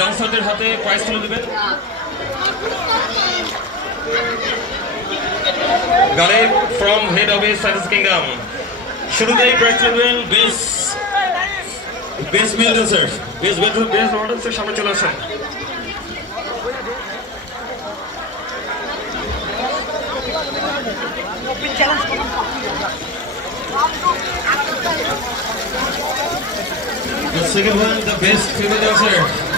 ডান্সারদের হাতে প্রাইজ তুলে দেবেন। গালে from head of a science kingdom শুরুতেই প্রাইজ তুলে দেবেন best best male dancer best best best dancer সামনে চলে আসেন। The second one, the best female dancer.